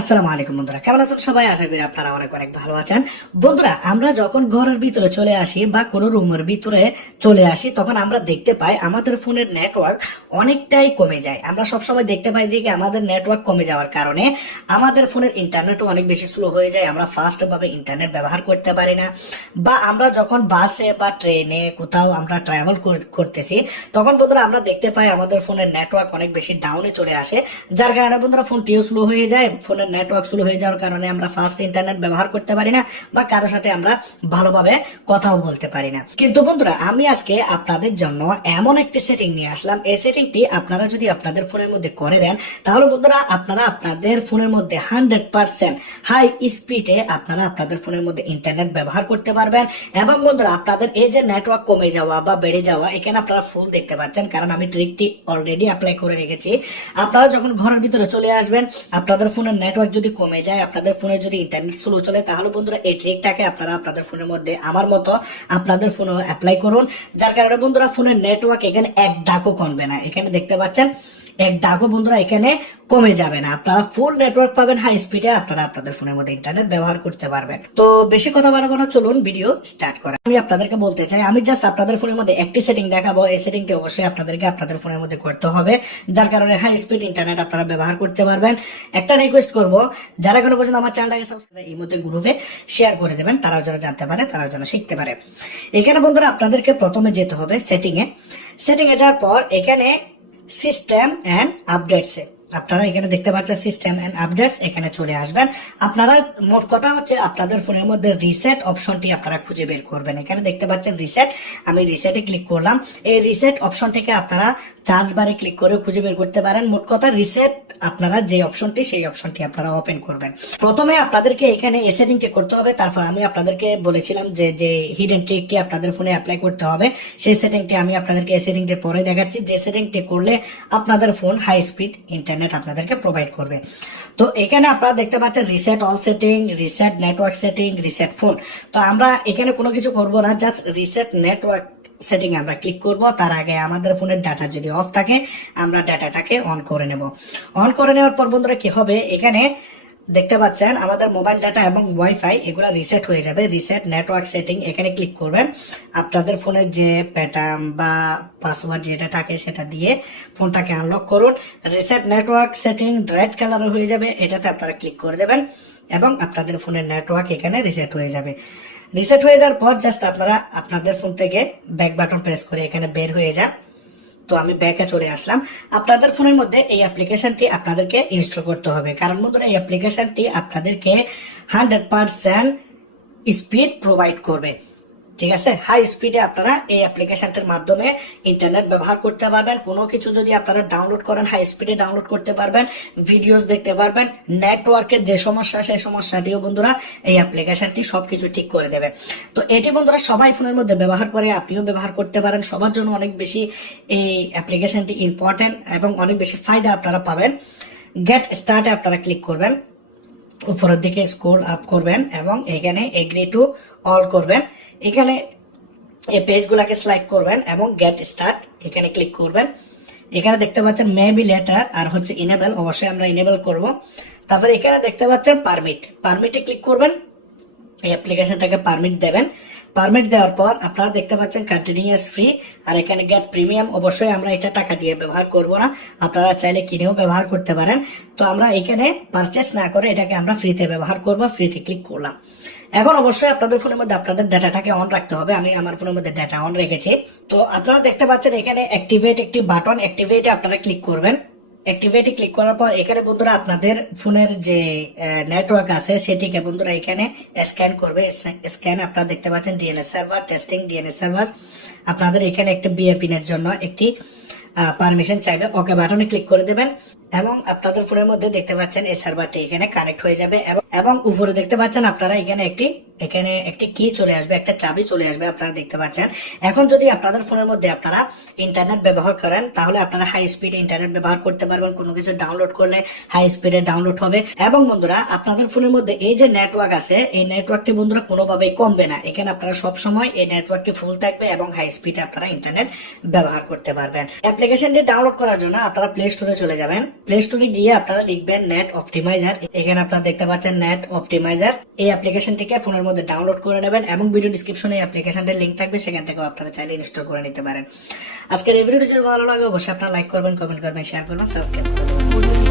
আসসালামু আলাইকুম বন্ধুরা, কেমন আছেন সবাই? আশা করি আপনারা অনেক অনেক ভালো আছেন। বন্ধুরা, আমরা যখন ঘরের ভিতরে চলে আসি বা কোনো রুমের ভিতরে চলে আসি, তখন আমরা দেখতে পাই আমাদের ফোনের নেটওয়ার্ক অনেকটাই কমে যায়। আমরা সবসময় দেখতে পাই যে আমাদের নেটওয়ার্ক কমে যাওয়ার কারণে আমাদের ফোনের ইন্টারনেটও অনেক বেশি স্লো হয়ে যায়। আমরা ফাস্ট ভাবে ইন্টারনেট ব্যবহার করতে পারি না, বা আমরা যখন বাসে বা ট্রেনে কোথাও আমরা ট্রাভেল করতেছি, তখন বন্ধুরা আমরা দেখতে পাই আমাদের ফোনের নেটওয়ার্ক অনেক বেশি ডাউনে চলে আসে, যার কারণে বন্ধুরা ফোনটিও স্লো হয়ে যায়। ফোনের নেটওয়ার্ক স্লো হয়ে যাওয়ার কারণে আমরা ফাস্ট ইন্টারনেট ব্যবহার করতে পারি না, বা কারোর সাথে আমরা ভালোভাবে কথাও বলতে পারি না। কিন্তু বন্ধুরা, আমি আজকে আপনাদের জন্য এমন একটি সেটিং নিয়ে আসলাম। এই সেটিংটি আপনারা যদি আপনাদের ফোনের মধ্যে করে দেন, তাহলে বন্ধুরা আপনারা আপনাদের ফোনের মধ্যে 100% হাই স্পিডে আপনারা আপনাদের ফোনের মধ্যে ইন্টারনেট ব্যবহার করতে পারবেন। এবং বন্ধুরা, আপনাদের এই যে নেটওয়ার্ক কমে যাওয়া বা বেড়ে যাওয়া, এখানে আপনারা ফুল দেখতে পাচ্ছেন, কারণ আমি ট্রিকটি অলরেডি অ্যাপ্লাই করে রেখেছি। আপনারা যখন ঘরের ভিতরে চলে আসবেন, আপনাদের ফোনের নেটওয়ার্ক যদি কমে যায়, আপনাদের ফোনে যদি ইন্টারনেট স্লো চলে, তাহলে বন্ধুরা এই ট্রিকটাকে আপনারা আপনাদের ফোনের মধ্যে আমার মতো আপনাদের ফোনে অ্যাপ্লাই করুন। যার কারণে বন্ধুরা ফোনের নেটওয়ার্ক এখানে এক ডাকও কমবে না। এখানে দেখতে পাচ্ছেন এক ডাকও বন্ধুরা এখানে কমে যাবে না। আপনারা ফুল নেটওয়ার্ক পাবেন হাই স্পিডে, আপনারা আপনাদের ফোনের মধ্যে ইন্টারনেট ব্যবহার করতে পারবেন। তো বেশি কথা বাড়াবো না, চলুন ভিডিও স্টার্ট করা। আমি আপনাদেরকে বলতে চাই, আমি জাস্ট আপনাদের ফোনের মধ্যে একটি সেটিং দেখাবো। এই সেটিংটি অবশ্যই আপনাদেরকে আপনাদের ফোনের মধ্যে করতে হবে, যার কারণে হাই স্পিড ইন্টারনেট আপনারা ব্যবহার করতে পারবেন। একটা রিকোয়েস্ট করব, যারা এখনো পর্যন্ত আমার চ্যানেলটাকে সাবস্ক্রাইব এই মধ্যে গ্রুপে শেয়ার করে দেবেন, তারাও যেন জানতে পারে, তারাও যেন শিখতে পারে। এখানে বন্ধুরা আপনাদেরকে প্রথমে যেতে হবে সেটিংয়ে যাওয়ার পর এখানে সিস্টেম এন্ড আপডেটস আপনারা এখানে দেখতে পাচ্ছেন সিস্টেম এন্ড আপডেটস, এখানে চলে আসবেন। আপনারা মোট কথা হচ্ছে আপনাদের ফোনের মধ্যে রিসেট অপশনটি আপনারা খুঁজে বের করবেন। এখানে দেখতে পাচ্ছেন রিসেট, আমি রিসেটে ক্লিক করলাম। এই রিসেট অপশনটিকে আপনারা চার্জ বারে ক্লিক করে খুঁজে বের করতে পারেন। মোট কথা রিসেট আপনারা যে অপশনটি, সেই অপশনটি আপনারা ওপেন করবেন। প্রথমে আপনাদেরকে এখানে এই সেটিংটি করতে হবে, তারপর আমি আপনাদেরকে বলেছিলাম যে হিডেন ট্রিকটি আপনাদের ফোনে অ্যাপ্লাই করতে হবে, সেই সেটিংটি আমি আপনাদেরকে এই সেটিংটি পরে দেখাচ্ছি, যে সেটিংটি করলে আপনাদের ফোন হাই স্পিড ইন্টারনেট আপনাদেরকে প্রোভাইড করবে। তো এখানে আপনারা দেখতে পাচ্ছেন reset all setting, reset network setting, reset phone. তো আমরা এখানে কোনো কিছু করব না, জাস্ট রিসেট নেটওয়ার্ক সেটিং আমরা ক্লিক করব। তার আগে আমাদের ফোনের ডাটা যদি অফ থাকে, আমরা ডাটাটাকে অন করে নেব। অন করে নেওয়ার পর বন্ধুরা কি হবে, এখানে দেখতে পাচ্ছেন আমাদের মোবাইল ডাটা এবং ওয়াইফাই এগুলো রিসেট হয়ে যাবে। রিসেট নেটওয়ার্ক সেটিং এখানে ক্লিক করবেন। আপনাদের ফোনের যে প্যাটার্ন বা পাসওয়ার্ড যেটা থাকে সেটা দিয়ে ফোনটাকে আনলক করুন। Reset network setting red colour হয়ে যাবে, এটাতে আপনারা ক্লিক করে দেবেন এবং আপনাদের ফোনের নেটওয়ার্ক এখানে রিসেট হয়ে যাবে। রিসেট হয়ে যাওয়ার পর জাস্ট আপনারা আপনাদের ফোন থেকে ব্যাক বাটন প্রেস করে এখানে বের হয়ে যান। তো আমি ব্যাকে চলে আসলাম। আপনাদের ফোনের মধ্যে এই অ্যাপ্লিকেশনটি আপনাদেরকে ইনস্টল করতে হবে, কারণ বন্ধুরা এই অ্যাপ্লিকেশনটি আপনাদেরকে 100% স্পিড প্রোভাইড করবে। ঠিক আছে, হাই স্পিডে আপনারা এই অ্যাপ্লিকেশনটার মাধ্যমে ইন্টারনেট ব্যবহার করতে পারবেন। কোনো কিছু যদি আপনারা ডাউনলোড করেন, হাই স্পিডে ডাউনলোড করতে পারবেন, ভিডিওস দেখতে পারবেন। নেটওয়ার্কের যে সমস্যা, সেই সমস্যাটিও বন্ধুরা এই অ্যাপ্লিকেশনটি সবকিছু ঠিক করে দেবে। তো এটি বন্ধুরা সবাই ফোনের মধ্যে ব্যবহার করে, আপনিও ব্যবহার করতে পারেন। সবার জন্য অনেক বেশি এই অ্যাপ্লিকেশনটি ইম্পর্টেন্ট এবং অনেক বেশি ফায়দা আপনারা পাবেন। গেট স্টার্টে আপনারা ক্লিক করবেন, উপরের দিকে স্ক্রল আপ করবেন এবং এখানে এগ্রি টু অল করবেন। এখানে এই পেজগুলোকে সিলেক্ট করবেন এবং গেট স্টার্ট এখানে ক্লিক করবেন। এখানে দেখতে পাচ্ছেন মেবি লেটার আর হচ্ছে ইনেবল, অবশ্যই আমরা ইনেবল করব। তারপরে এখানে দেখতে পাচ্ছেন পারমিটে ক্লিক করবেন, এই অ্যাপ্লিকেশনটাকে পারমিট দেবেন। পারমিট দেওয়ার পর আপনারা দেখতে পাচ্ছেন কন্টিনিউয়াস ফ্রি, আর এখানে গেট প্রিমিয়াম। অবশ্যই আমরা এটা টাকা দিয়ে ব্যবহার করব না, আপনারা চাইলে কিনেও ব্যবহার করতে পারেন। তো আমরা এখানে পারচেস না করে এটাকে আমরা ফ্রিতে ব্যবহার করব, ফ্রিতে ক্লিক করলাম। এখন অবশ্যই আপনাদের ফোনের মধ্যে আপনাদের ডাটাটাকে অন রাখতে হবে। আমি আমার ফোনের মধ্যে ডাটা অন রেখেছি। তো আপনারা দেখতে পাচ্ছেন এখানে অ্যাক্টিভেট একটি বাটন, অ্যাক্টিভেটে আপনারা ক্লিক করবেন। অ্যাক্টিভেটে ক্লিক করার পর এখানে বন্ধুরা আপনাদের ফোনের যে নেটওয়ার্ক আছে সেটিকে বন্ধুরা এখানে স্ক্যান করবে। স্ক্যান আপনারা দেখতে পাচ্ছেন DNS server testing, DNS server. আপনাদের এখানে একটা বিএপিনের জন্য একটি পারমিশন চাইবে, ওকে বাটনে ক্লিক করে দেবেন এবং আপনাদের ফোনের মধ্যে দেখতে পাচ্ছেন এই সার্ভারটি এখানে কানেক্ট হয়ে যাবে। এবং উপরে দেখতে পাচ্ছেন আপনারা এখানে একটি কি চলে আসবে, একটা চাবি চলে আসবে, আপনারা দেখতে পাচ্ছেন। এখন যদি আপনাদের ফোনের মধ্যে আপনারা ইন্টারনেট ব্যবহার করেন, তাহলে আপনারা হাই স্পিডে ইন্টারনেট ব্যবহার করতে পারবেন। কোনো কিছু ডাউনলোড করলে হাই স্পিডে ডাউনলোড হবে। এবং বন্ধুরা আপনাদের ফোনের মধ্যে এই যে নেটওয়ার্ক আছে, এই নেটওয়ার্কটি বন্ধুরা কোনোভাবেই কমবে না। এখানে আপনারা সবসময় এই নেটওয়ার্কটি ফুল থাকবে এবং হাই স্পিডে আপনারা ইন্টারনেট ব্যবহার করতে পারবেন। অ্যাপ্লিকেশনটি ডাউনলোড করার জন্য আপনারা প্লে স্টোরে চলে যাবেন। প্লে স্টোরে গিয়ে আপনারা লিখবেন নেট অপটিমাইজার। এখানে আপনারা দেখতে পাচ্ছেন নেট অপটিমাইজার। এই অ্যাপ্লিকেশনটিকে ফোনের মধ্যে ডাউনলোড করে নেবেন এবং ভিডিও ডিসক্রিপশনে এই অ্যাপ্লিকেশনটির লিংক থাকবে, সেখান থেকেও আপনারা চাইলে ইনস্টল করে নিতে পারেন। আজকের এই ভিডিওটি যদি ভালো লাগে অবশ্যই আপনারা লাইক করবেন, কমেন্ট করবেন, শেয়ার করবেন, সাবস্ক্রাইব করবেন।